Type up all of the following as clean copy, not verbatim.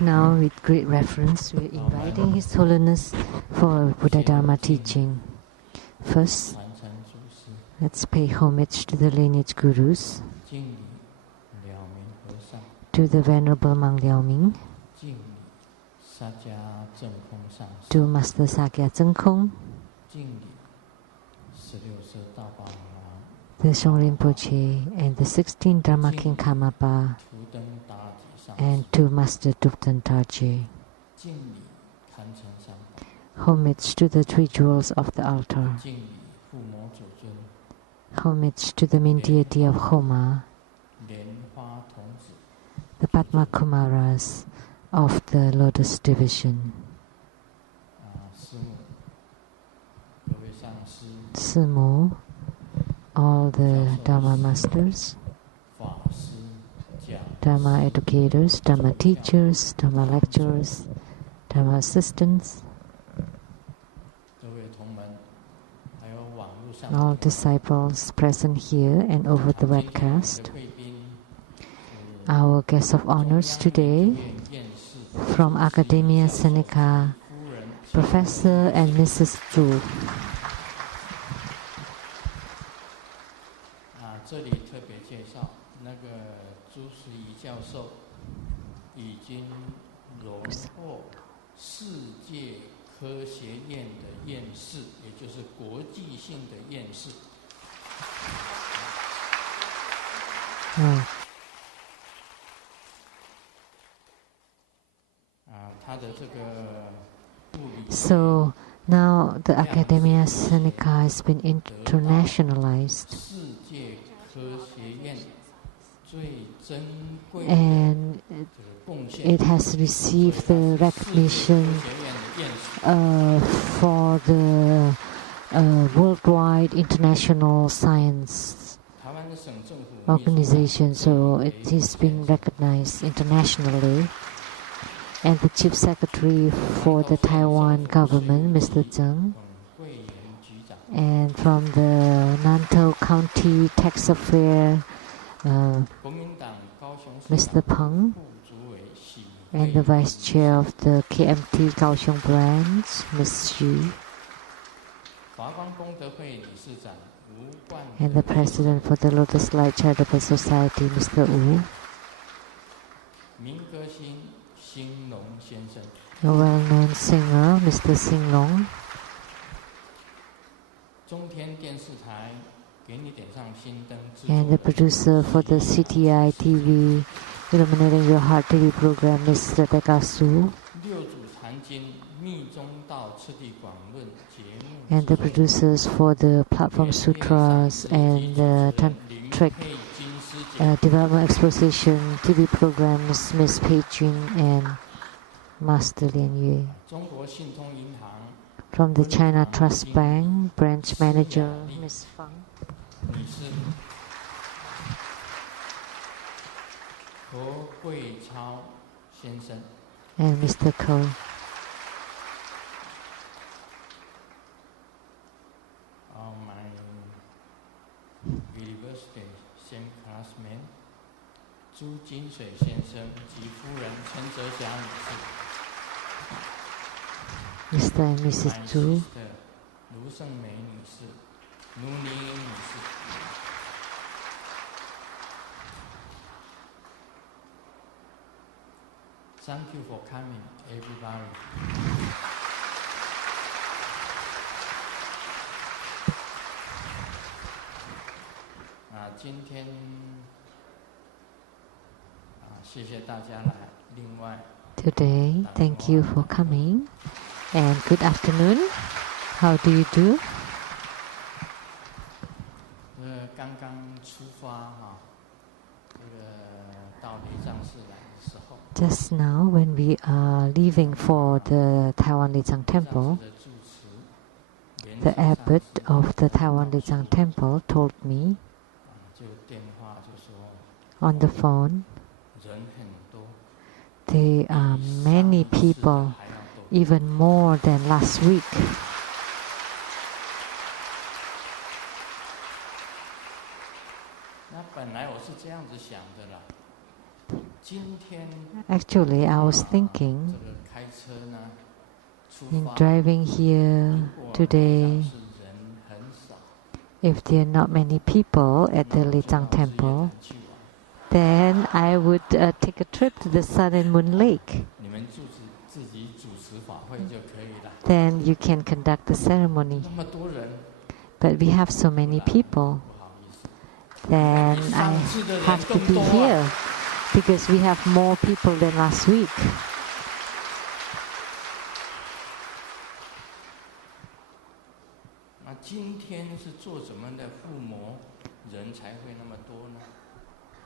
Now, with great reverence, we are inviting His Holiness for Buddha Dharma teaching. First, let's pay homage to the lineage gurus, to the Venerable Monk Liaoming, to Master Sakya Zhengkong, the Shong Rinpoche, and the 16 Dharma King Karmapa, and to Master Tupten Tarje. Homage to the three jewels of the altar. Homage to the main deity of Homa, the Padma Kumaras of the Lotus Division. Simu, all the Dharma masters, Dharma educators, Dharma teachers, Dharma lecturers, Dharma assistants, all disciples present here and over the webcast. Our guest of honors today from Academia Sinica, Professor and Mrs. Zhu. 这里特别介绍，那个朱时仪教授已经荣获世界科学院的院士，也就是国际性的院士。他的这个物理。So now the Academia Sinica has been internationalized. And it has received the recognition for the worldwide international science organization. So it is being recognized internationally. And the Chief Secretary for the Taiwan government, Mr. Tsang, and from the Nantou County Tax Affair, Mr. Peng, and the Vice Chair of the KMT Kaohsiung branch, Ms. Xu, and the President for the Lotus Light Charitable Society, Mr. Wu, a well-known singer, Mr. Sing Long, and the producer for the CTI TV, Illuminating Your Heart TV program, Ms. Rebecca Su, and the producers for the Platform Sutras and the Tantric Development Exposition TV programs, Ms. Pei Jun and Master Lian Yue. From the China Trust Bank, branch manager, Ms. Fang. And Mr. Ko. My university same classmate, 朱金水先生及夫人陈哲霞女士。Mr. and Mrs. Zhu, 卢胜美女士、卢宁英女士。Thank you for coming, everybody. 今天谢谢大家来。另外 Today, thank you for coming. And good afternoon. How do you do? 刚刚出发这个到礼藏寺来的时候。Just now, when we are leaving for the Taiwan Lichang Temple, the abbot of the Taiwan Lichang Temple told me on the phone, there are many people, even more than last week. 那本来我是这样子想的啦， Actually, I was thinking in driving here today, if there are not many people at the Lian temple, then I would take a trip to the Sun and Moon Lake. Then you can conduct the ceremony. But we have so many people. Then I have to be here because we have more people than last week.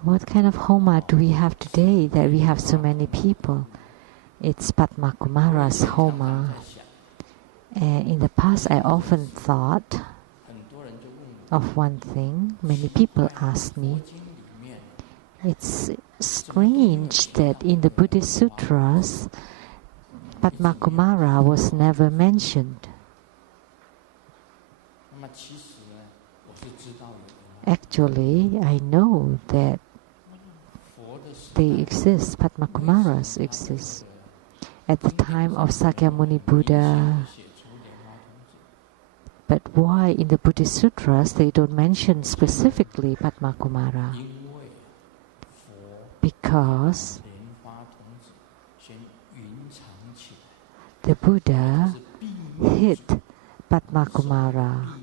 What kind of Homa do we have today that we have so many people? It's Padma Kumara's Homa. And in the past, I often thought of one thing. Many people asked me, it's strange that in the Buddhist sutras, Padma Kumara was never mentioned. Actually, I know that they exist, Padma Kumaras exist. At the time of Sakyamuni Buddha. But why in the Buddhist sutras they don't mention specifically Padma Kumara? Because the Buddha hid Padma Kumara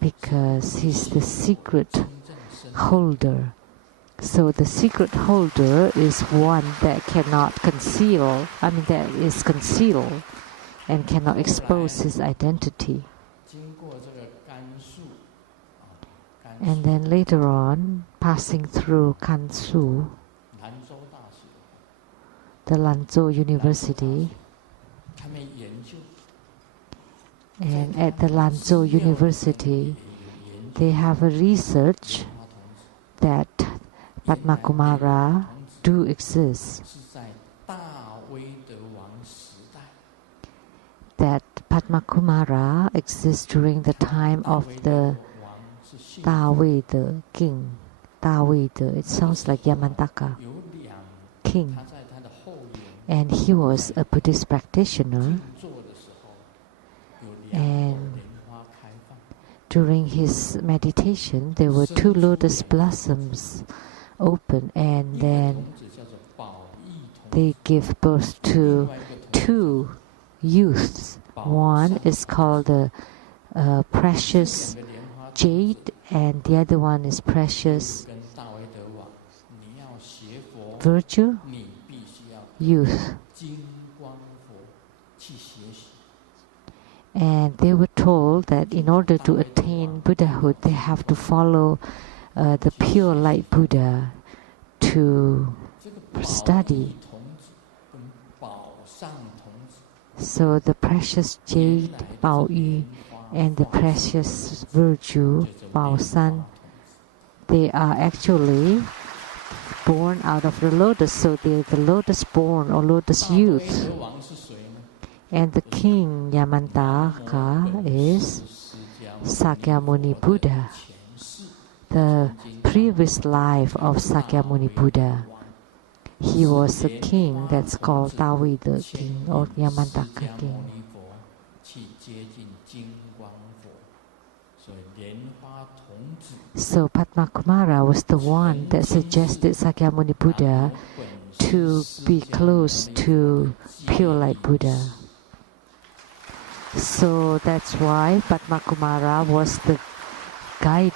because he's the secret holder. So the secret holder is one that cannot conceal, that is concealed and cannot expose his identity. And then later on, passing through Kansu, the Lanzhou University, and at the Lanzhou University, they have a research that Padma Kumara do exist. That Padma Kumara exists during the time of the Da-Wei-de king. Da-Wei-de, it sounds like Yamantaka king. And he was a Buddhist practitioner. And during his meditation, there were 2 lotus blossoms open, and then they give birth to 2 youths. One is called the precious jade, and the other one is precious virtue youth. And they were told that in order to attain Buddhahood, they have to follow the pure light Buddha to study. So the precious jade, Bao Yu, and the precious virtue, Bao San, they are actually born out of the lotus. So they're the lotus born or lotus youth. And the king Yamantaka is Sakyamuni Buddha, the previous life of Sakyamuni Buddha. He was a king that's called Da-Wei-de king or Yamantaka king. So Padma Kumara was the one that suggested Sakyamuni Buddha to be close to pure light Buddha. So that's why Padma Kumara was the guide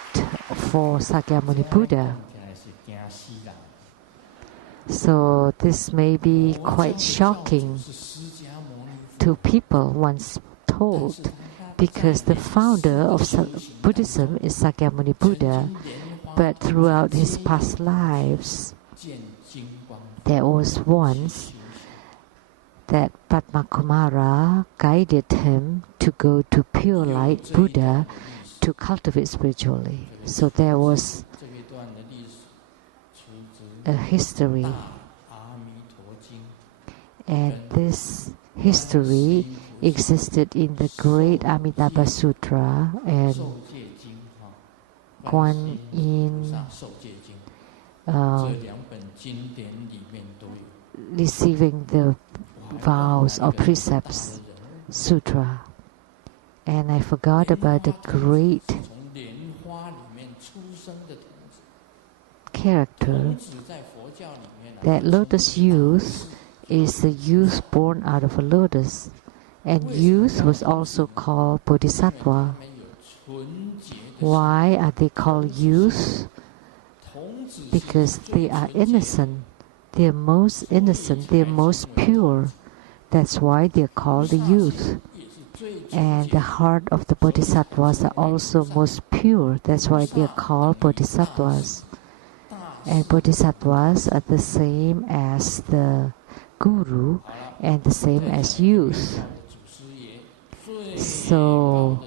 for Sakyamuni Buddha. So this may be quite shocking to people once told, because the founder of Buddhism is Sakyamuni Buddha, but throughout his past lives, there was once that Padma Kumara guided him to go to pure light Buddha to cultivate spiritually. So there was a history, and this history existed in the great Amitabha Sutra and Guan Yin receiving the vows or precepts sutra. And I forgot about the great character that lotus youth is the youth born out of a lotus. And youth was also called bodhisattva. Why are they called youth? Because they are innocent. They are most innocent. They are most pure. That's why they are called the youth. And the heart of the bodhisattvas are also most pure. That's why they are called bodhisattvas. And bodhisattvas are the same as the guru and the same as youth. So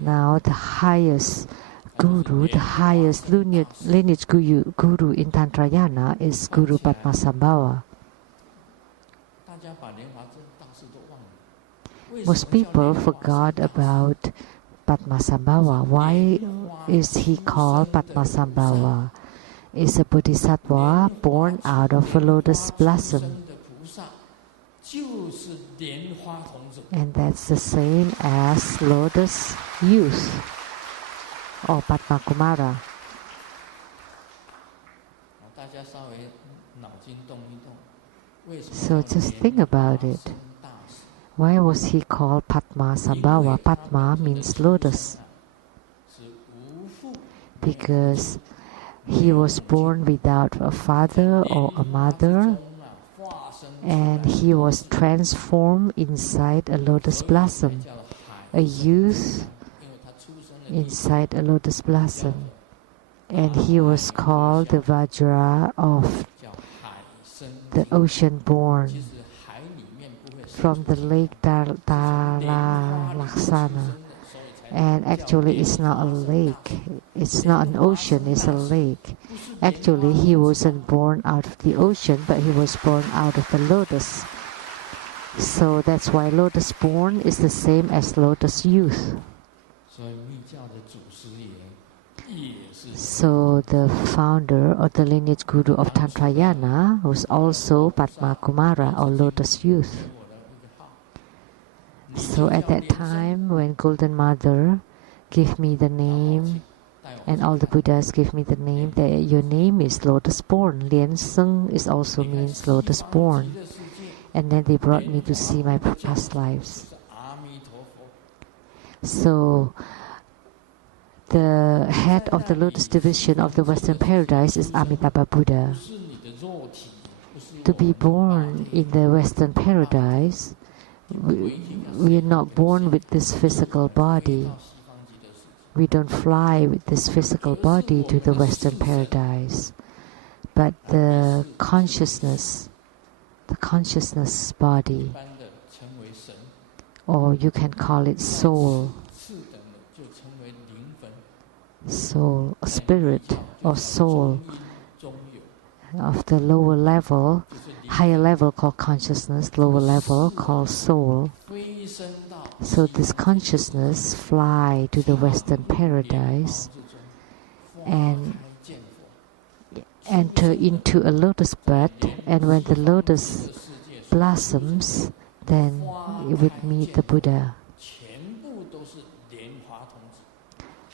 now the highest guru, the highest lineage guru in Tantrayana is Guru Padmasambhava. Most people forgot about Padmasambhava. Why is he called Padmasambhava? Is a bodhisattva born out of a lotus blossom. And that's the same as lotus youth or Padma Kumara. So just think about it. Why was he called Padmasambhava? Padma means lotus. Because he was born without a father or a mother, and he was transformed inside a lotus blossom, a youth inside a lotus blossom. And he was called the Vajra of the ocean born from the lake Laksana. And actually it's not a lake, it's not an ocean, it's a lake. Actually he wasn't born out of the ocean, but he was born out of the lotus. So that's why lotus born is the same as lotus youth. So the founder or the lineage guru of Tantrayana was also Padma Kumara or lotus youth. So at that time when Golden Mother gave me the name, and all the Buddhas gave me the name, that your name is lotus born. Lian is also means lotus born. And then they brought me to see my past lives. So the head of the lotus division of the Western paradise is Amitabha Buddha. To be born in the Western paradise, we are not born with this physical body. We don't fly with this physical body to the Western paradise. But the consciousness body, or you can call it soul, spirit or soul of the lower level, higher level called consciousness, lower level called soul. So this consciousness fly to the Western paradise and enter into a lotus bud, and when the lotus blossoms, then you would meet the Buddha.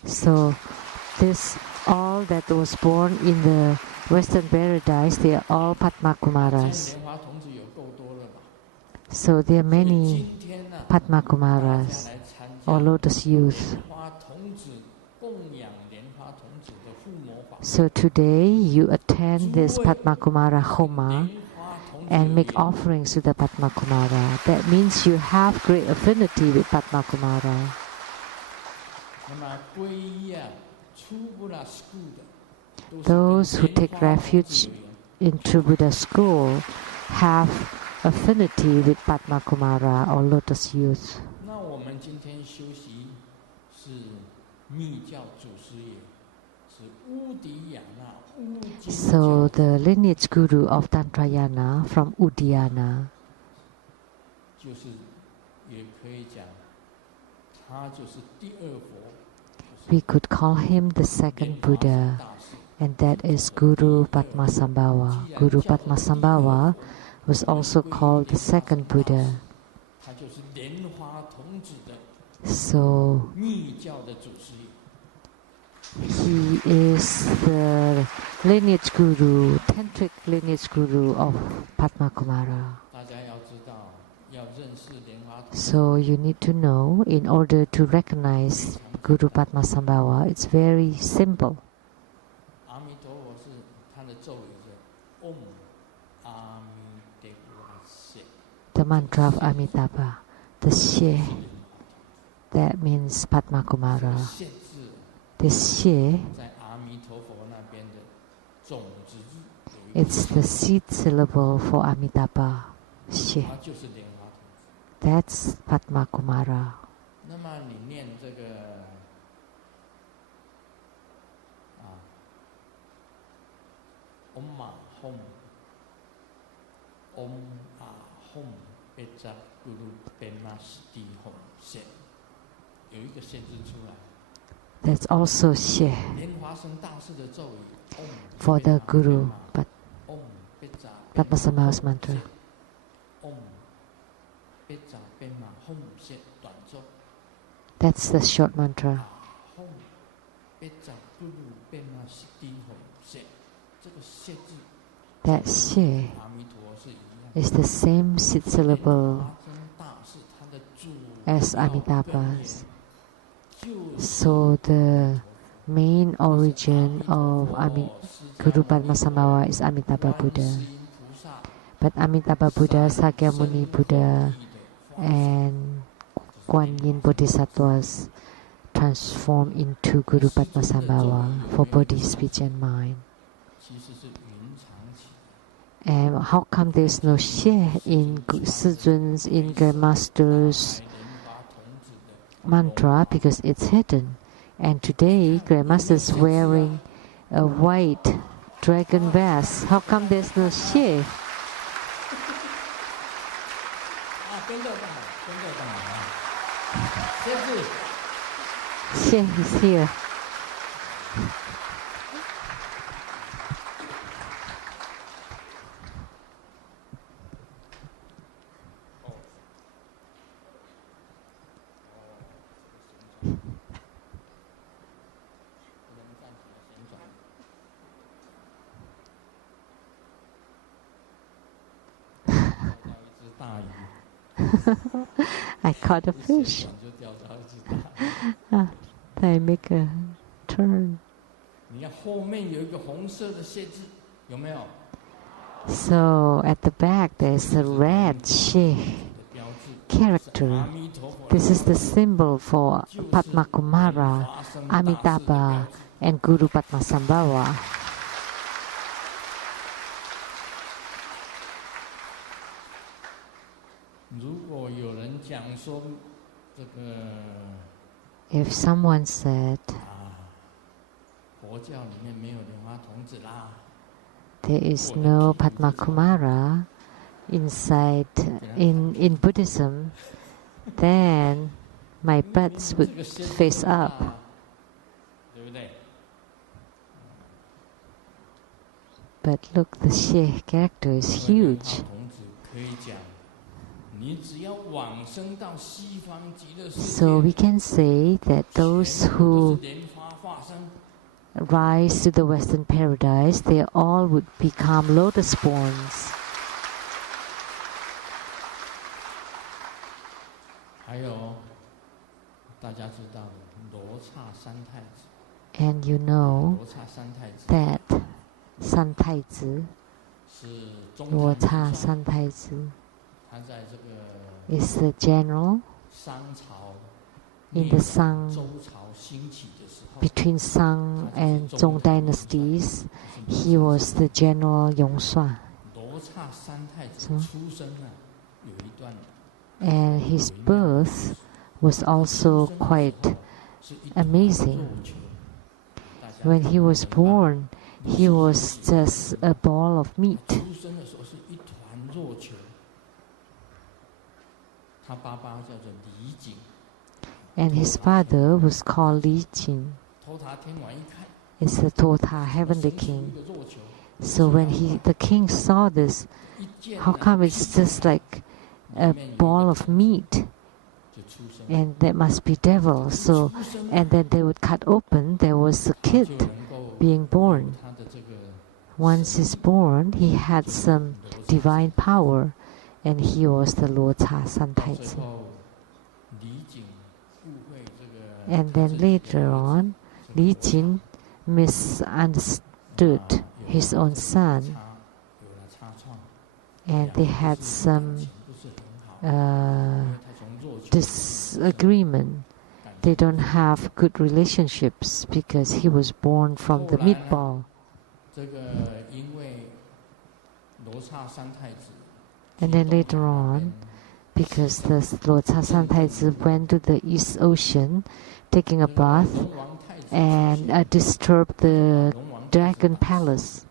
So this all that was born in the Western paradise, they are all Padma Kumaras. So there are many Padma Kumaras or lotus youth. So today you attend this Padma Kumara Homa and make offerings to the Padma Kumara. That means you have great affinity with Padma Kumara. Those who take refuge in True Buddha school have affinity with Padma Kumara or lotus youth. So the lineage guru of Tantrayana from Udiyana, we could call him the second Buddha, and that is Guru Padmasambhava. Guru Padmasambhava was also called the second Buddha. So he is the lineage guru, tantric lineage guru of Padma Kumara. So you need to know, in order to recognize Guru Padmasambhava, it's very simple. The mantra of Amitabha, the Xie, that means Padma Kumara. This Xie, it's the seed syllable for Amitabha, Xie. That's Padma Kumara. That's also Xie for the Guru, but Padmasambhava's mantra. That's the short mantra. That Xie is the same seed syllable as Amitabha's. So the main origin of Guru Padmasambhava is Amitabha Buddha. But Amitabha Buddha, Sakyamuni Buddha, and Kuan Yin Bodhisattvas transform into Guru Padmasambhava for body, speech, and mind. And how come there's no Xie in Sijun's, in Grandmaster's mantra? Because it's hidden. And today, Grandmaster's wearing a white dragon vest. How come there's no Xie? Xie is here. I caught a fish. I make a turn. So at the back there's a red Xie character. This is the symbol for Padma Kumara, Amitabha, and Guru Padmasambhava. If someone said there is no Padma Kumara inside in Buddhism, then my butt would face up. But look, the Xie character is huge. So we can say that those who rise to the Western paradise, they all would become lotus borns. And you know that San Taizi, Luo Cha San Taizi, is the general in the Tsang, between Tsang and Zong dynasties. He was the general Yongsuan. And his birth was also quite amazing. When he was born, he was just a ball of meat. And his father was called Li Jin. It's the Tota, heavenly king. So when the king saw this, how come it's just like a ball of meat? And that must be devil. So, and then they would cut open, there was a kid being born. Once he's born, he had some divine power, and he was the Luo Cha San Tai Zi. And then later on, Li Jin misunderstood his own son, and they had some disagreement. They don't have good relationships because he was born from the meatball. And then later on, because the Luo Cha San Tai Zi went to the East Ocean, taking a bath, and disturbed the dragon palace.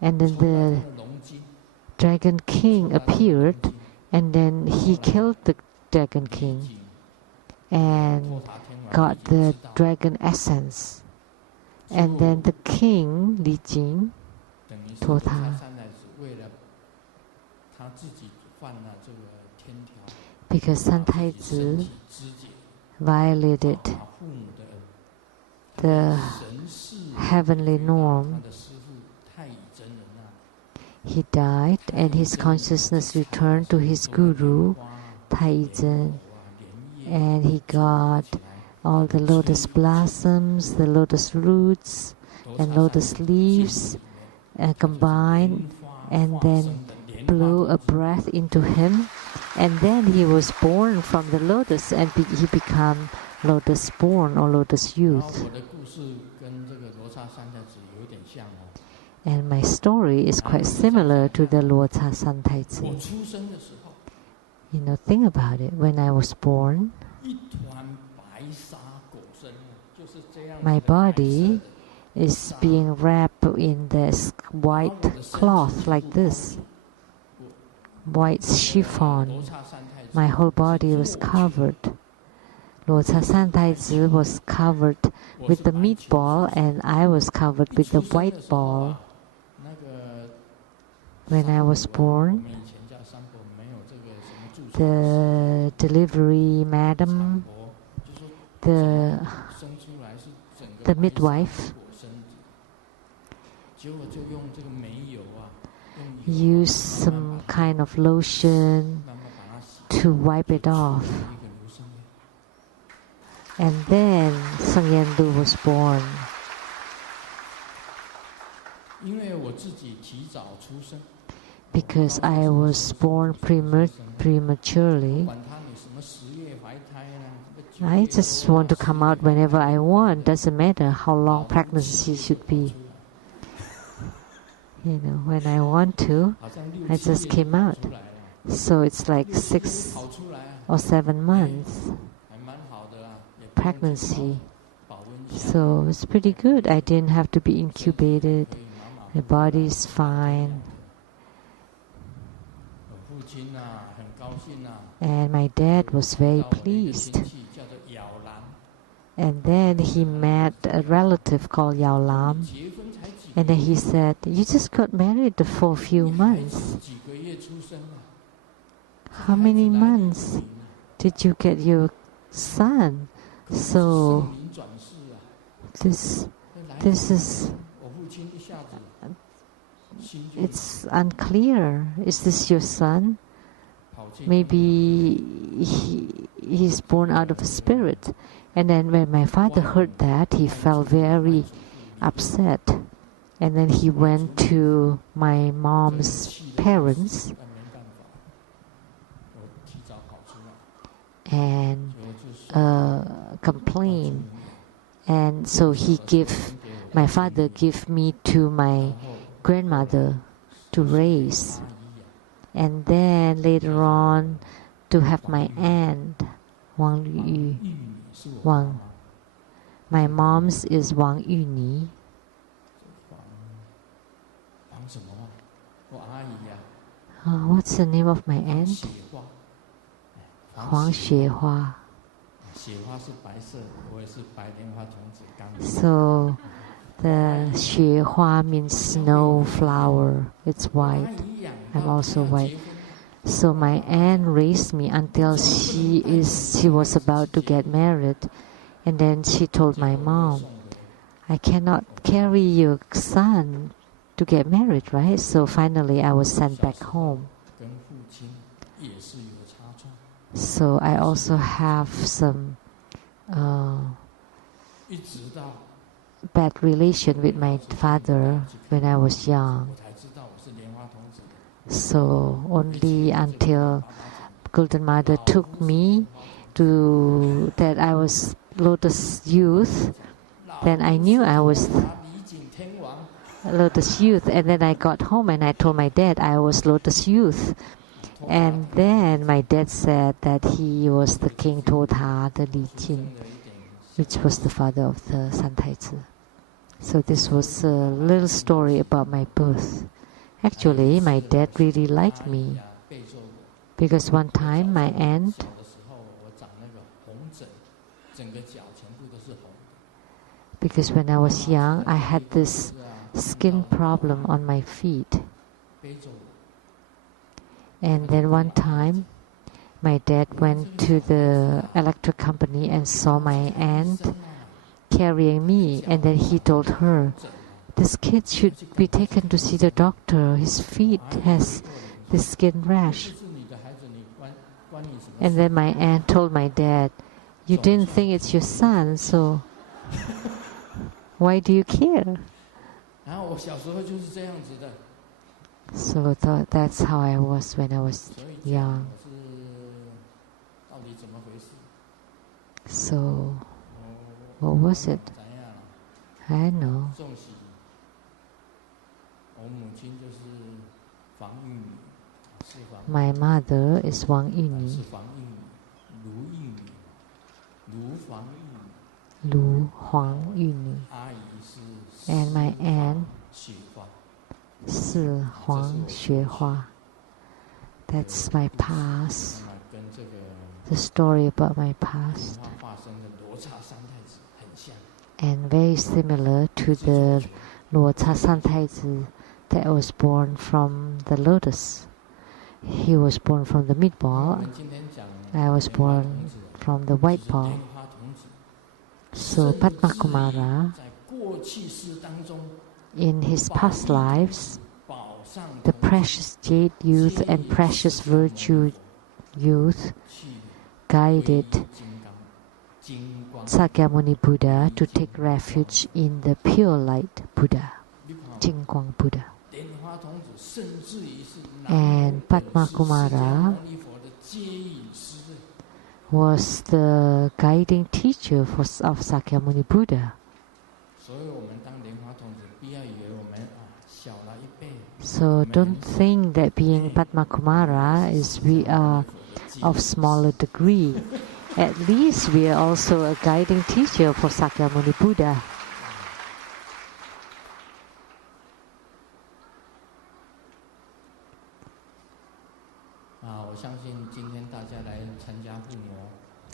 And then the dragon king appeared, and then he killed the dragon king and got the dragon essence. And then the king, Li Jin, Tota, because San Tai Zi violated the heavenly norm, he died and his consciousness returned to his guru, Tai Zhen, and he got all the lotus blossoms, the lotus roots, and lotus leaves combined, and then blew a breath into him, and then he was born from the lotus, and he became lotus born or lotus youth. And my story is quite similar to the Luo Cha San Tai Zi. Think about it. When I was born, my body is being wrapped in this white cloth like this, white chiffon. My whole body was covered. Luo Cha San Tai Zi was covered with the meatball, and I was covered with the white ball. When I was born, the delivery madam, the midwife, used some kind of lotion to wipe it off. And then Sheng-yen Lu was born. Because I was born prematurely, I just want to come out whenever I want. Doesn't matter how long pregnancy should be. When I want to, I just came out. So it's like 6 or 7 months pregnancy. So it's pretty good. I didn't have to be incubated. My body is fine. And my dad was very pleased. And then he met a relative called Yao Lam. And then he said, "You just got married for a few months. How many months did you get your son? So this is, it's unclear. Is this your son? Maybe he's born out of a spirit." And then when my father heard that, he felt very upset. And then he went to my mom's parents and complained. And so my father gave me to my grandmother to raise. And then later on to have my aunt, Wang Yu. My mom's is Wang Yuni. What's the name of my aunt? Huang Xuehua. So The 雪花 means snow flower. It's white. I'm also white. So my aunt raised me until she was about to get married. And then she told my mom, I cannot carry your son to get married, right? So finally I was sent back home. So I also have some bad relation with my father when I was young. So only until Golden Mother took me to that I was Lotus Youth, then I knew I was Lotus Youth, and then I got home and I told my dad I was Lotus Youth. And then my dad said that he was the King Totha, the Li Jin, which was the father of the San Taizi. So this was a little story about my birth. Actually, my dad really liked me because one time my aunt because when I was young, I had this skin problem on my feet. And then one time, my dad went to the electric company and saw my aunt carrying me. And then he told her, this kid should be taken to see the doctor. His feet has this skin rash. And then my aunt told my dad, you didn't think it's your son, so why do you care? So that's how I was when I was young. So, what was it? I know. My mother is Wang Yuni. Lu Huang Yuni. And my aunt Si Huang Xuehua. That's my past. The story about my past. And very similar to the Luocha San Taizi that was born from the lotus. He was born from the meatball. I was born from the white ball. So Padma Kumara, in his past lives, the precious jade youth and precious virtue youth guided Sakyamuni Buddha to take refuge in the pure light Buddha, Jingguang Buddha. And Padma Kumara was the guiding teacher of Sakyamuni Buddha. So don't think that being Padma Kumara is we are of smaller degree. At least we are also a guiding teacher for Sakyamuni Buddha.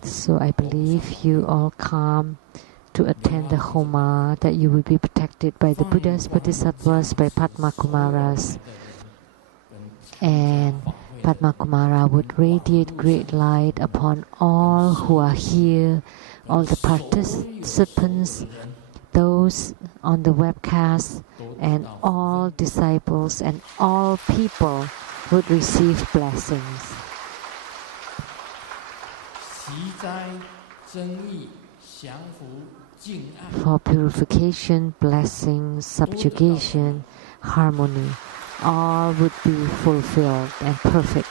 So I believe you all come to attend the Homa, that you will be protected by the Buddhas, Bodhisattvas, by Padma Kumaras. And Padma Kumara would radiate great light upon all who are here, all the participants, those on the webcast, and all disciples and all people would receive blessings. For purification, blessings, subjugation, harmony, all would be fulfilled and perfect.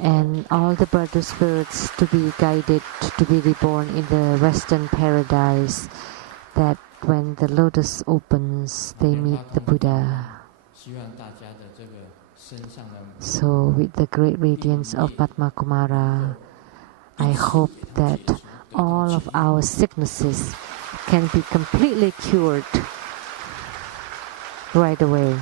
And all the brother spirits to be guided to be reborn in the Western paradise, that when the lotus opens, they meet the Buddha. So with the great radiance of Padma Kumara, I hope that all of our sicknesses can be completely cured right away.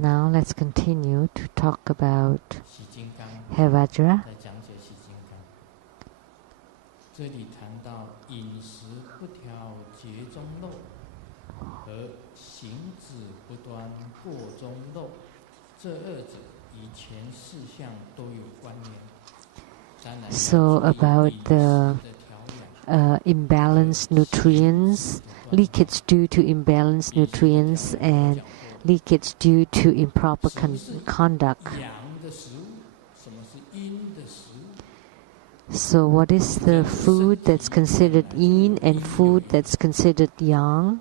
Now let's continue to talk about Hevajra. 这里谈到饮食不调节中漏和行止不端过中漏，这二者与前四项都有关联。 So about the imbalanced nutrients, leakage due to imbalanced nutrients and leakage due to improper conduct. So what is the food that's considered yin and food that's considered yang?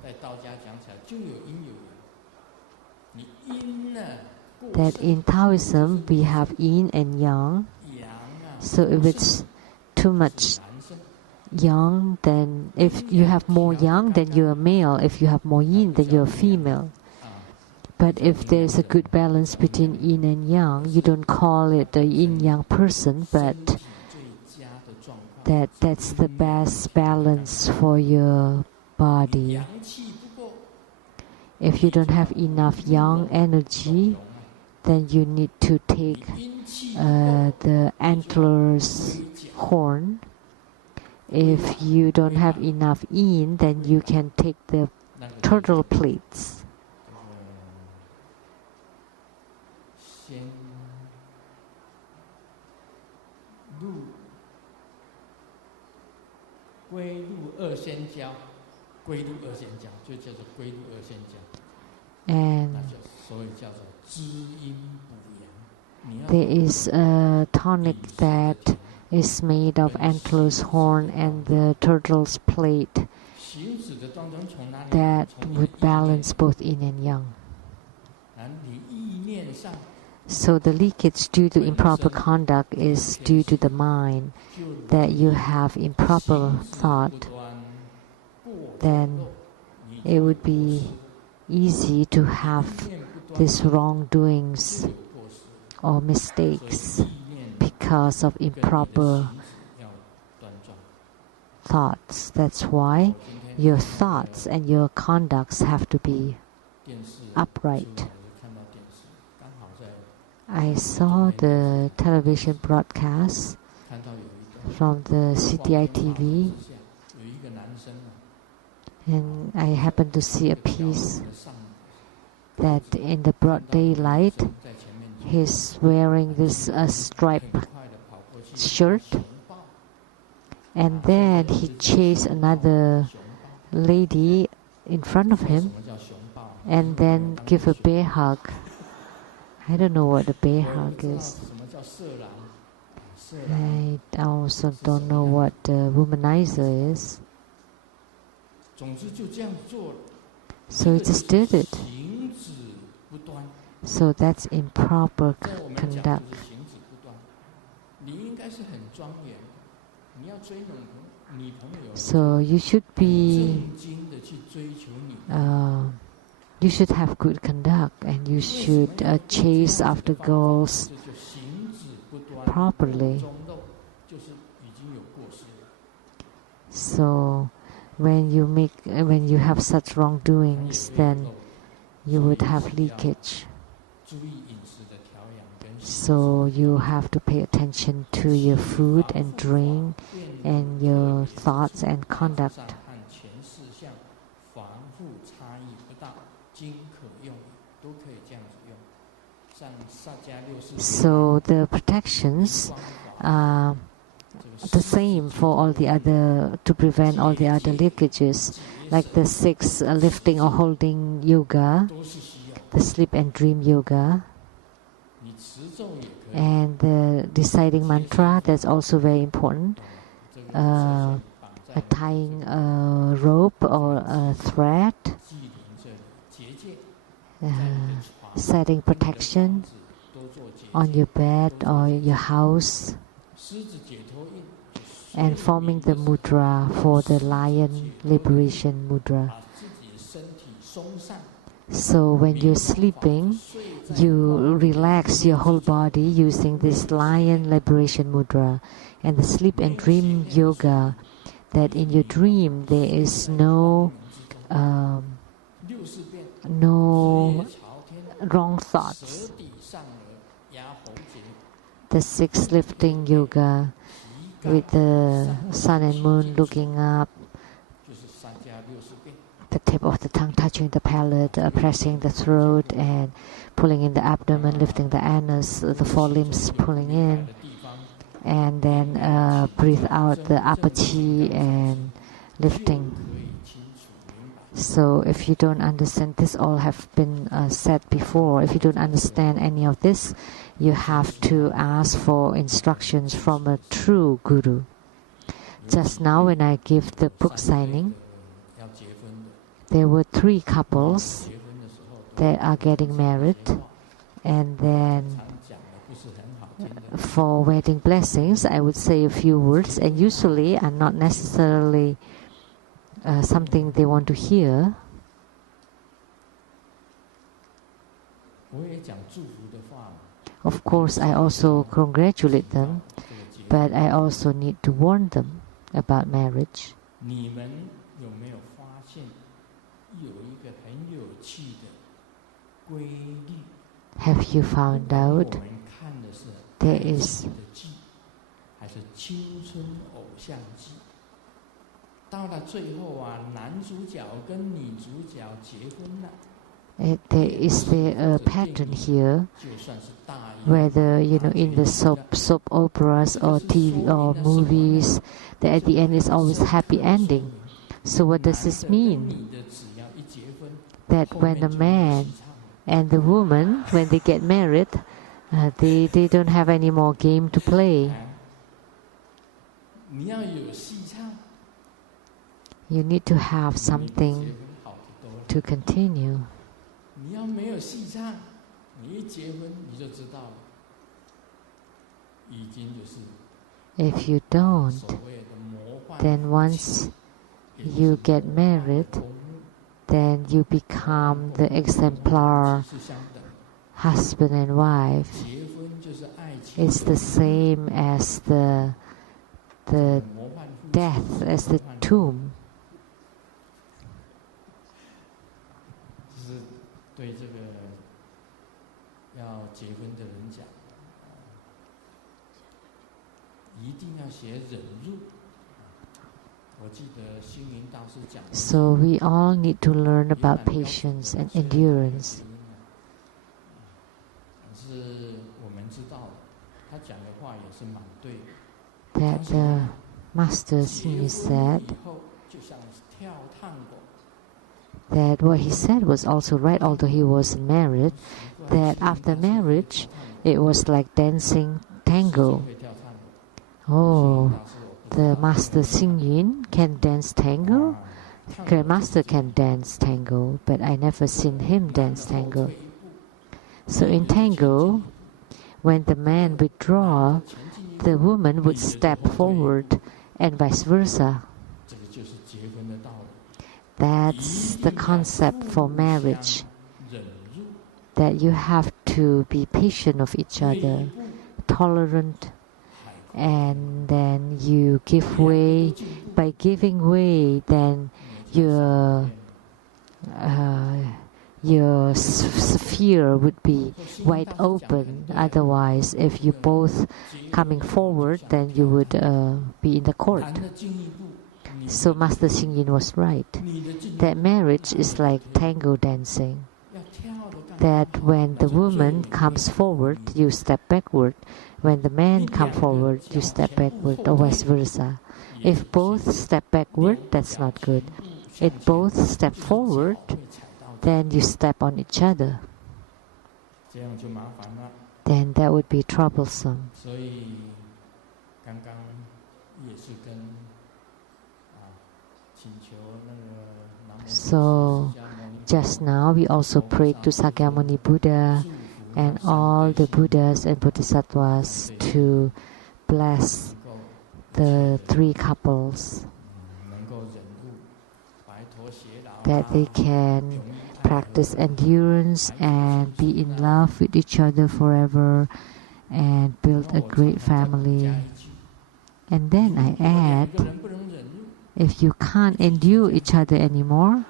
That in Taoism we have yin and yang. So if it's too much yang, then if you have more yang, then you're a male. If you have more yin, then you're a female. But if there's a good balance between yin and yang, you don't call it a yin-yang person, but that's the best balance for your body. If you don't have enough yang energy, then you need to take the antlers horn. If you don't have enough yin, then you can take the turtle plates. And there is a tonic that is made of antlers horn and the turtle's plate that would balance both yin and yang. So the leakage due to improper conduct is due to the mind, that you have improper thought. Then it would be easy to have these wrongdoings or mistakes because of improper thoughts. That's why your thoughts and your conducts have to be upright. I saw the television broadcast from the CTI TV, and I happened to see a piece that in the broad daylight he's wearing this striped shirt, and then he chased another lady in front of him and then give a bear hug. I don't know what a bear hug is. I also don't know what the womanizer is. So he just did it. So that's improper conduct. So you should be, you should have good conduct, and you should chase after girls properly. So when you have such wrongdoings, then you would have leakage. So you have to pay attention to your food and drink and your thoughts and conduct. So the protections are the same for all the other, to prevent all the other leakages, like the 6 lifting or holding yoga, the sleep and dream yoga, and the deciding mantra. That's also very important. Tying a rope or a thread, setting protection on your bed or your house, and forming the mudra for the lion liberation mudra. So when you're sleeping, you relax your whole body using this lion liberation mudra. And the sleep and dream yoga, that in your dream there is no wrong thoughts. The 6 lifting yoga with the sun and moon looking up, the tip of the tongue touching the palate, pressing the throat and pulling in the abdomen, lifting the anus, the 4 limbs pulling in, and then breathe out the upper chi and lifting. So if you don't understand, this all have been said before. If you don't understand any of this, you have to ask for instructions from a true guru. Just now when I give the book signing, there were 3 couples that are getting married, and then for wedding blessings I would say a few words, and usually are not necessarily something they want to hear. Of course, I also congratulate them, but I also need to warn them about marriage. Have you found out there is there a pattern here, whether in the soap operas or TV or movies, that at the end is always happy ending. So what does this mean? That when the man and the woman, when they get married, they don't have any more game to play. You need to have something to continue. If you don't, then once you get married, then you become the exemplar husband and wife. It's the same as the death, as the tomb. So we all need to learn about patience and endurance. That the Master Sheng-yen said that what he said was also right, although he was married, that after marriage it was like dancing tango. Oh, the Master Sheng-yen can dance tango? Grandmaster can dance tango, but I never seen him dance tango. So in tango, when the man withdraw, the woman would step forward and vice versa. That's the concept for marriage, that you have to be patient of each other, tolerant, and then you give way. By giving way, then your sphere would be wide open. Otherwise, if you both coming forward, then you would be in the court. So Master Sheng-yen was right, that marriage is like tango dancing, that when the woman comes forward, you step backward. When the man comes forward, you step backward, or vice versa. If both step backward, that's not good. If both step forward, then you step on each other. Then that would be troublesome. So just now we also prayed to Sakyamuni Buddha and all the Buddhas and Bodhisattvas to bless the 3 couples, that they can practice endurance and be in love with each other forever and build a great family. And then I add, if you can't endure each other anymore,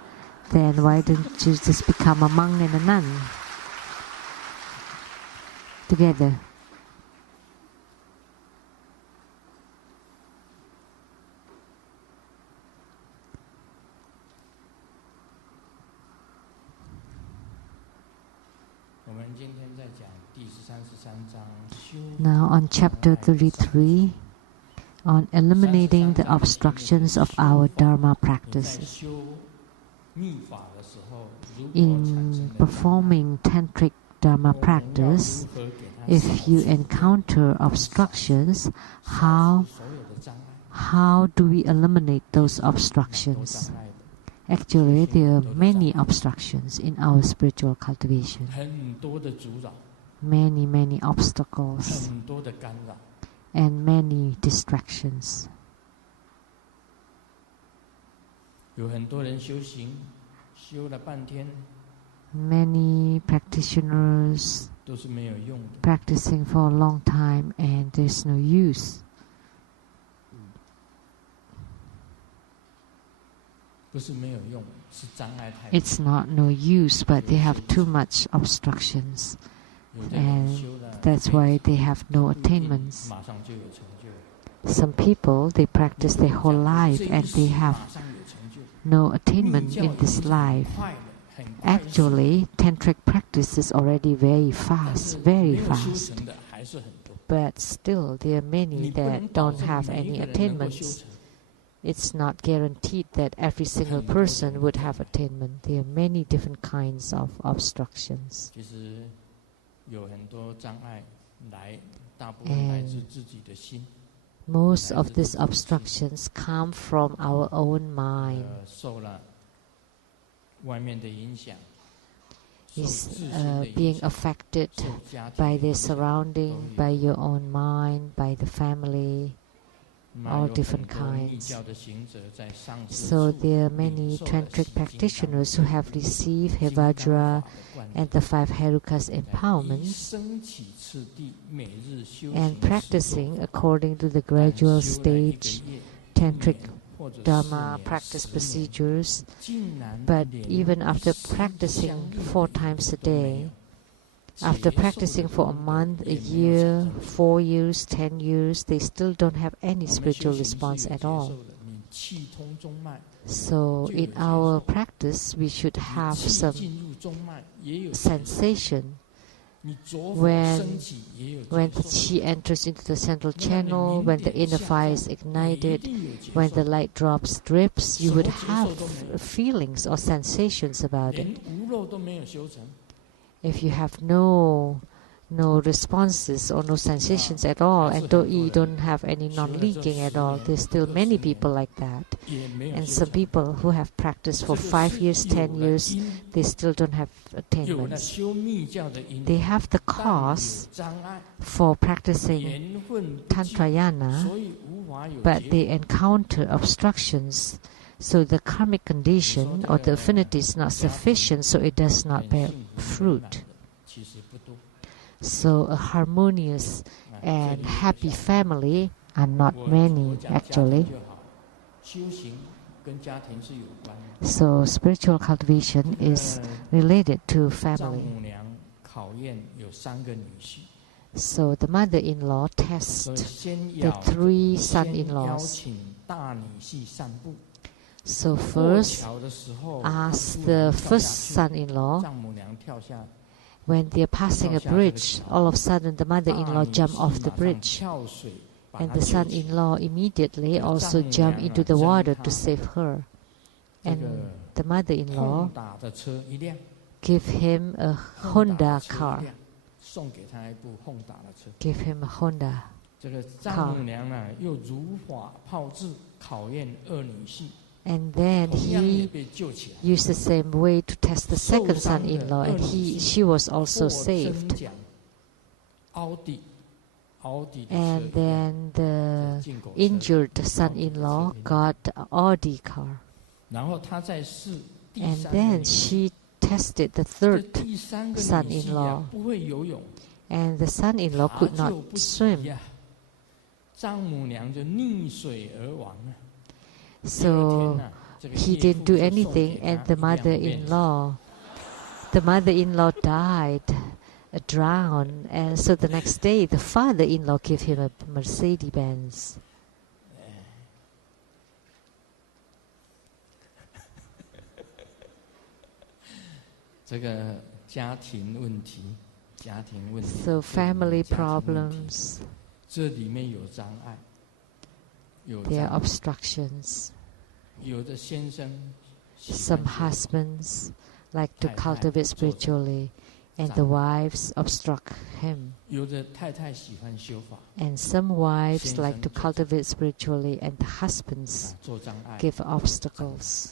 then why don't you just become a monk and a nun? together. Now on chapter 33, on eliminating the obstructions of our Dharma practices. In performing Tantric Dharma practice, if you encounter obstructions, how do we eliminate those obstructions? Actually, there are many obstructions in our spiritual cultivation. Many obstacles and many distractions. Many practitioners practicing for a long time and there's no use. It's not no use, but they have too much obstructions. And that's why they have no attainments. Some people, they practice their whole life and they have no attainment in this life. Actually, Tantric practice is already very fast. But still, there are many that don't have any attainments. It's not guaranteed that every single person would have attainment. There are many different kinds of obstructions. And most of these obstructions come from our own mind. Is being affected by their surrounding, by your own mind, by the family, all different kinds. So there are many Tantric practitioners who have received Hevajra and the 5 Herukas empowerment and practicing according to the gradual stage Tantric Dharma practice procedures, but even after practicing 4 times a day, after practicing for a month, a year, 4 years, 10 years, they still don't have any spiritual response at all. So in our practice, we should have some sensation. When the qi enters into the central channel, when the inner fire is ignited, when the light drops, drips, you would have feelings or sensations about it. If you have no responses or no sensations at all, and you don't have any non-leaking at all, there's still many people like that. And some people who have practiced for 5 years, 10 years, they still don't have attainments. They have the cause for practicing Tantrayana, but they encounter obstructions. So the karmic condition or the affinity is not sufficient, so it does not bear fruit. So a harmonious and happy family are not many, actually. So spiritual cultivation is related to family. So the mother-in-law tests the 3 son-in-laws. So first, ask the first son-in-law. When they are passing a bridge, all of a sudden the mother-in-law jumped off the bridge. And the son-in-law immediately also jumped into the water to save her. And the mother-in-law gave him a Honda car. Give him a Honda car. And then he used the same way to test the second son-in-law, and she was also saved. And then the injured son-in-law got an Audi car. And then she tested the third son-in-law, and the son-in-law could not swim. So he didn't do anything, and the mother-in-law died drowned, and so the next day the father-in-law gave him a Mercedes-Benz. 这个家庭问题 So family problems, 这里面有障碍， there are obstructions. 有的先生 Some husbands like to cultivate spiritually, and the wives obstruct him. 有的太太喜欢修法， And some wives like to cultivate spiritually, and the husbands 做障碍， give obstacles.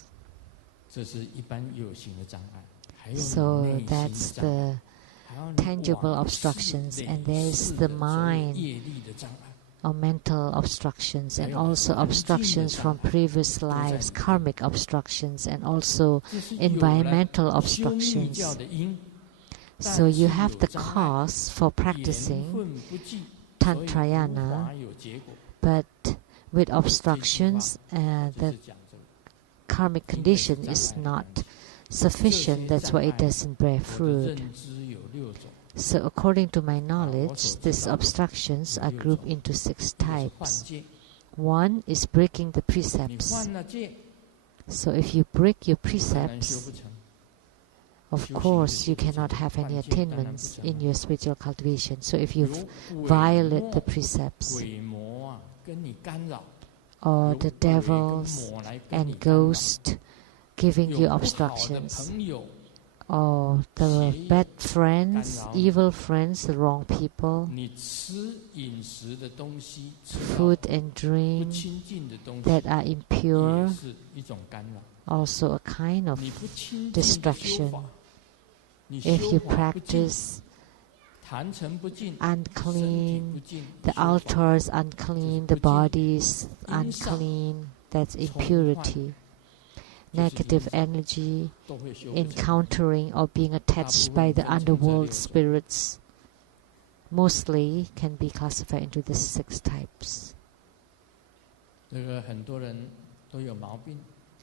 这是一般有形的障碍。还有 So 内心的 that's 障碍， the tangible obstructions, and there is the mind 业力的障碍。 or mental obstructions, and also obstructions from previous lives, karmic obstructions, and also environmental obstructions. So you have the cause for practicing Tantrayana, but with obstructions, the karmic condition is not sufficient. That's why it doesn't bear fruit. So according to my knowledge, these obstructions are grouped into 6 types. One is breaking the precepts. So if you break your precepts, of course you cannot have any attainments in your spiritual cultivation. So if you violate the precepts, or the devils and ghosts giving you obstructions, or the bad friends, evil friends, the wrong people, food and drink that are impure, also a kind of distraction. If you practice unclean, the altar is unclean, the body is unclean, that's impurity. Negative energy, encountering or being attached by the underworld spirits, mostly can be classified into the 6 types. A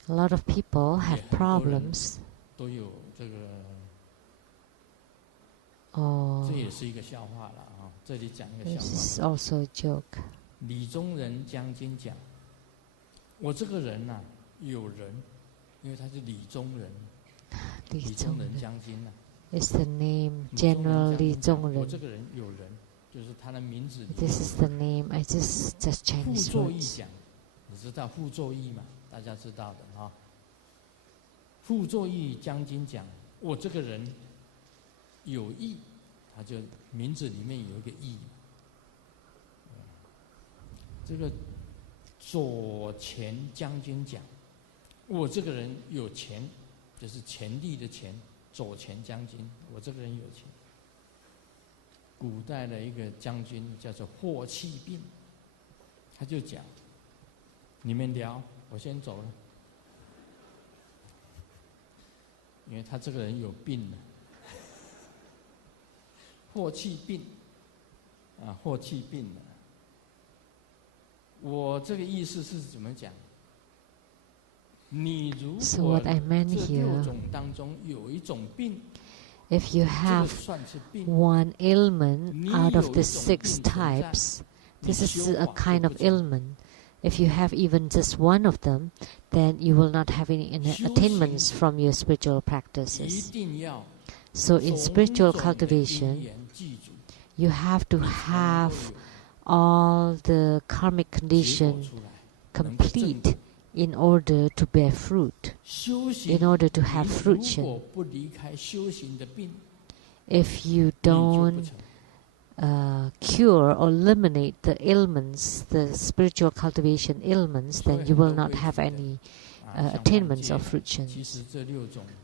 lot of people have problems. Oh, this is also a joke. 李宗仁将军讲，我这个人呐，有人。 因为他是李宗仁，李宗仁将军啊。It's the name General Li Zongren. 我这个人有人，就是他的名字里。This is the name. I just Chinese words. 傅作义讲，你知道傅作义嘛？大家知道的啊。傅作义将军讲，我这个人有义，他就名字里面有一个义。这个左前将军讲。 我这个人有钱，就是钱地的钱，左前将军。我这个人有钱。古代的一个将军叫做霍去病，他就讲：你们聊，我先走了，因为他这个人有病了。霍去病，啊，霍去病了。我这个意思是怎么讲？ So what I meant here, if you have one ailment out of the 6 types, this is a kind of ailment. If you have even just one of them, then you will not have any attainments from your spiritual practices. So in spiritual cultivation, you have to have all the karmic condition complete in order to bear fruit, in order to have fruition. If you don't cure or eliminate the ailments, the spiritual cultivation ailments, then you will not have any attainments of fruition.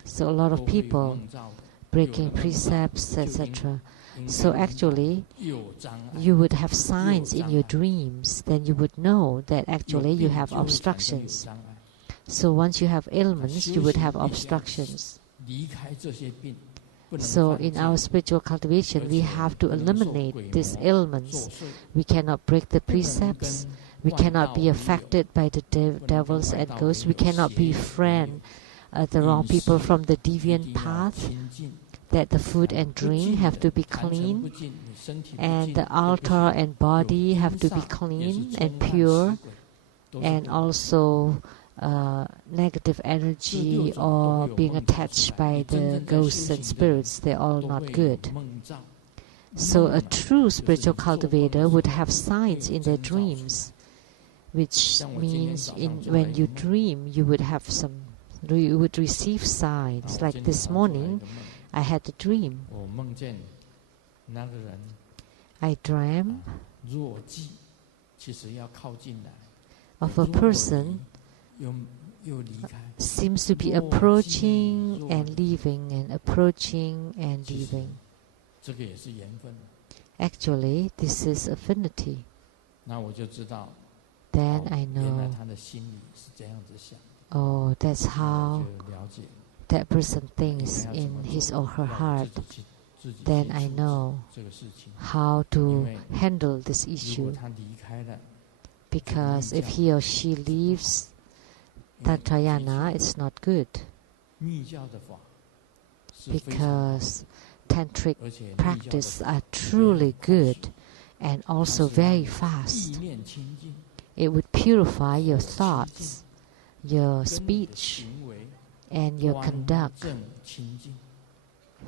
So a lot of people breaking precepts, etc. So actually, you would have signs in your dreams, then you would know that actually you have obstructions. So once you have ailments, you would have obstructions. So in our spiritual cultivation, we have to eliminate these ailments. We cannot break the precepts. We cannot be affected by the devils and ghosts. We cannot befriend the wrong people from the deviant path. that the food and drink have to be clean, and the altar and body have to be clean and pure, and also negative energy or being attached by the ghosts and spirits, they're all not good. So a true spiritual cultivator would have signs in their dreams, which means when you dream, you would receive signs. Like this morning, I had a dream. I dreamt of a person seems to be approaching and leaving and approaching and leaving. Actually, this is affinity. Then I know, oh, that's how that person thinks in his or her heart. Then I know how to handle this issue. Because if he or she leaves Tantrayana, it's not good. Because tantric practice are truly good and also very fast. It would purify your thoughts, your speech, and your conduct,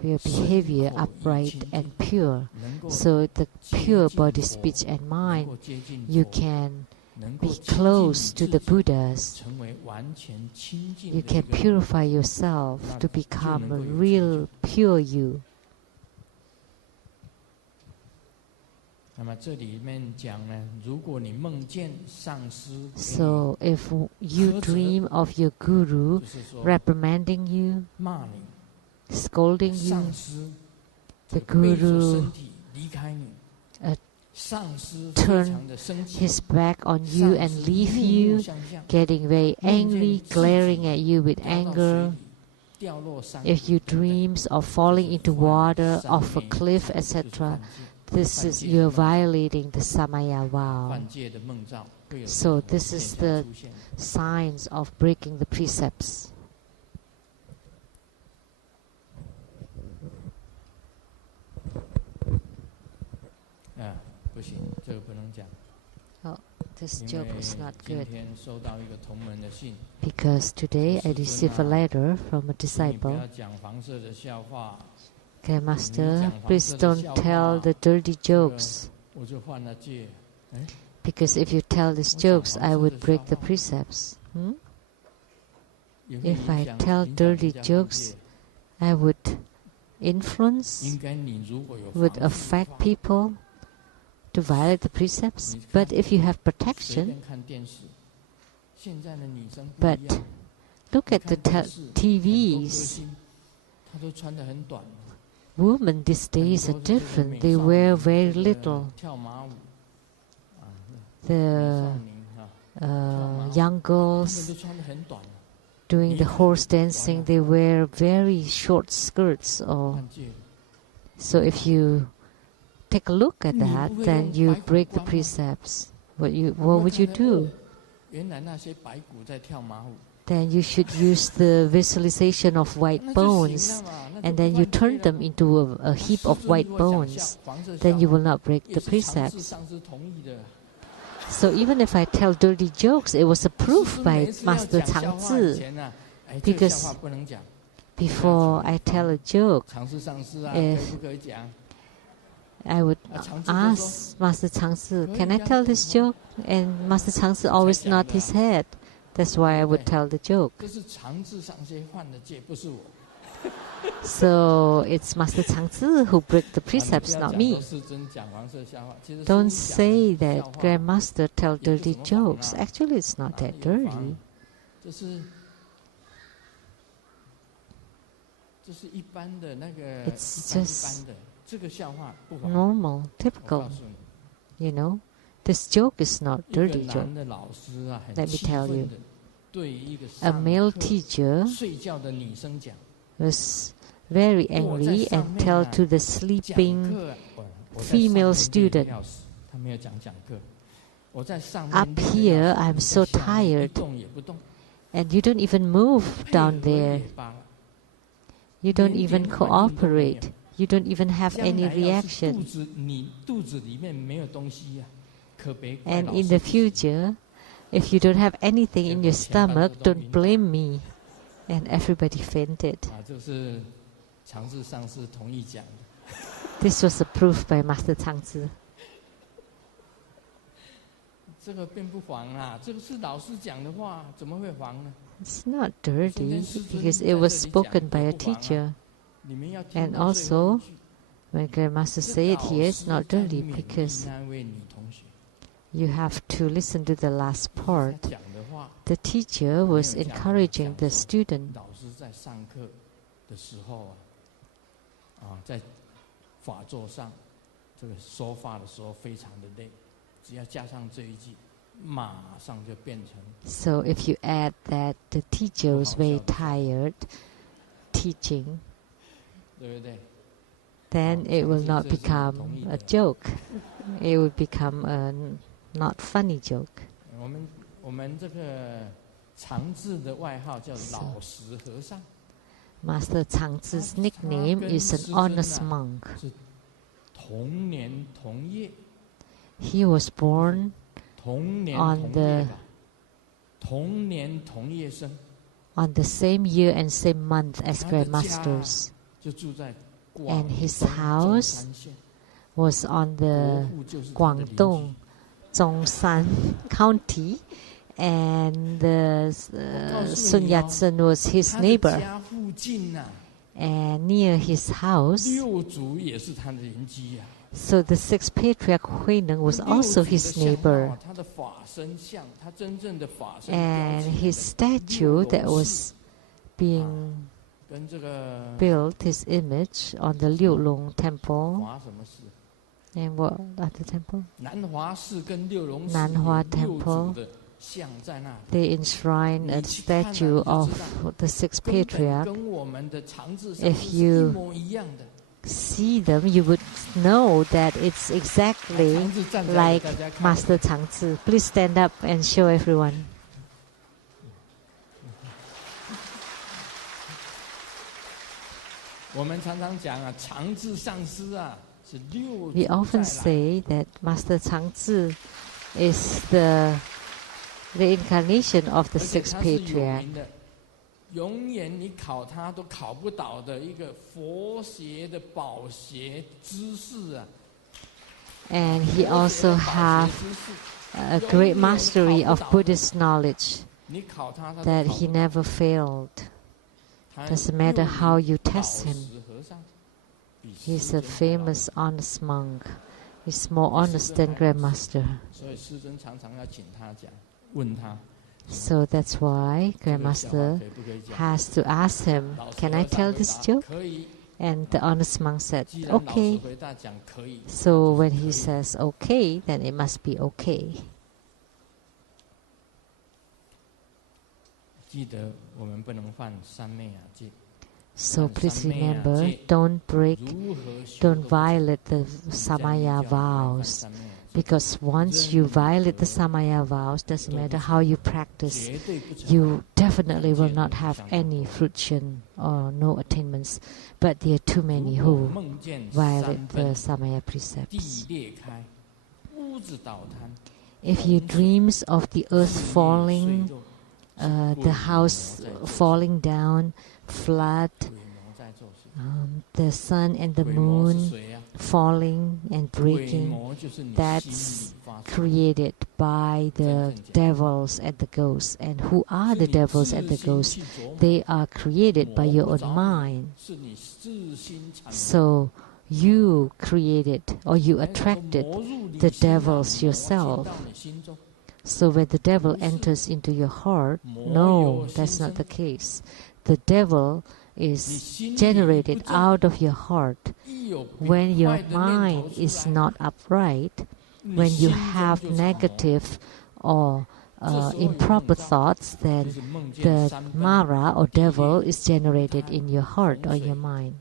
your behavior upright and pure. So the pure body, speech, and mind, you can be close to the Buddhas. You can purify yourself to become a real pure you. So if you dream of your guru reprimanding you, scolding you, the guru turn his back on you and leave you, getting very angry, glaring at you with anger. If you dreams of falling into water, off a cliff, etc., this is you're violating the Samaya vow. So this is the signs of breaking the precepts. Oh, this joke is not good. Because today I received a letter from a disciple. Okay, Master, please don't tell the dirty jokes. Because if you tell these jokes, I would break the precepts. If I tell dirty jokes, I would influence, would affect people to violate the precepts. But if you have protection, but look at the TVs. Women these days are different. They wear very little. The young girls doing the horse dancing, they wear very short skirts. So if you take a look at that, then you break the precepts. What would you do? Then you should use the visualization of white bones, and then you turn them into a heap of white bones. Then you will not break the precepts. So even if I tell dirty jokes, it was approved by Master Tsang. Because before I tell a joke, if I would ask Master Tsang, can I tell this joke? And Master Tsang always nod his head. That's why I would tell the joke. So it's Master Tsang who break the precepts, not me. Don't say that Grandmaster tell dirty jokes. Actually, it's not that dirty. It's just normal, typical. You know, this joke is not dirty joke. Let me tell you. A male teacher was very angry and tell to the sleeping female student, up here I'm so tired and you don't even move down there. You don't even cooperate. You don't even have any reaction. And in the future, if you don't have anything in your stomach, don't blame me. And everybody fainted. This was approved by Master Tsang. It's not dirty because it was spoken by a teacher. And also, when Grandmaster said it here, it's not dirty because you have to listen to the last part. The teacher was encouraging the student. So if you add that the teacher was very tired teaching, then it will not become a joke. It will become a not funny joke. So, Master Tsang's nickname is an honest monk. He was born on the same year and same month as Grandmasters. And his house was on the Guangdong, Zhongshan County, and Sun Yat-sen was his neighbor. And near his house, so the sixth patriarch Huineng was also his neighbor. And his statue that was being built, his image, on the Liulong temple. And what other temple? Nanhua temple. They enshrine a statue of the sixth patriarch. If you see them, you would know that it's exactly like Master Tsang. Please stand up and show everyone. We often say that Master Tsang is the reincarnation of the sixth patriarch. And he also has a great mastery of Buddhist knowledge that he never failed. Doesn't matter how you test him. He's a famous, honest monk. He's more honest than Grandmaster. So that's why Grandmaster has to ask him, "Can I tell this joke?" And the honest monk said, "Okay." So when he says "okay," then it must be okay. So please remember, don't violate the Samaya vows. Because once you violate the Samaya vows, doesn't matter how you practice, you definitely will not have any fruition or no attainments. But there are too many who violate the Samaya precepts. If you dreams of the earth falling, the house falling down, flood, the sun and the moon falling and breaking, that's created by the devils and the ghosts. And who are the devils and the ghosts? They are created by your own mind. So you created or you attracted the devils yourself. So when the devil enters into your heart, no, that's not the case. The devil is generated out of your heart. When your mind is not upright, when you have negative or improper thoughts, then the Mara or devil is generated in your heart or your mind.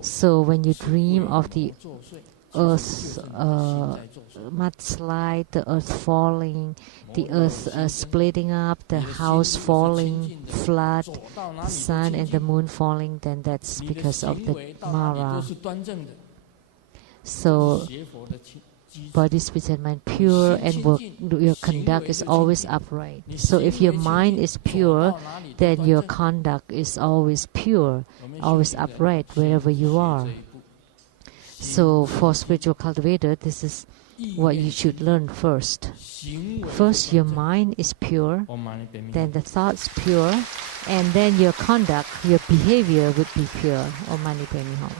So when you dream of the earth, mudslide, the earth falling, the earth splitting up, the house falling, flood, the sun and the moon falling, then that's because of the Mara. So, body, speech, and mind pure, and your conduct is always upright. So if your mind is pure, then your conduct is always pure, always upright wherever you are. So for spiritual cultivator, this is what you should learn first. First, your mind is pure, then the thoughts pure, and then your conduct, your behavior would be pure. Om Mani Padme Hum.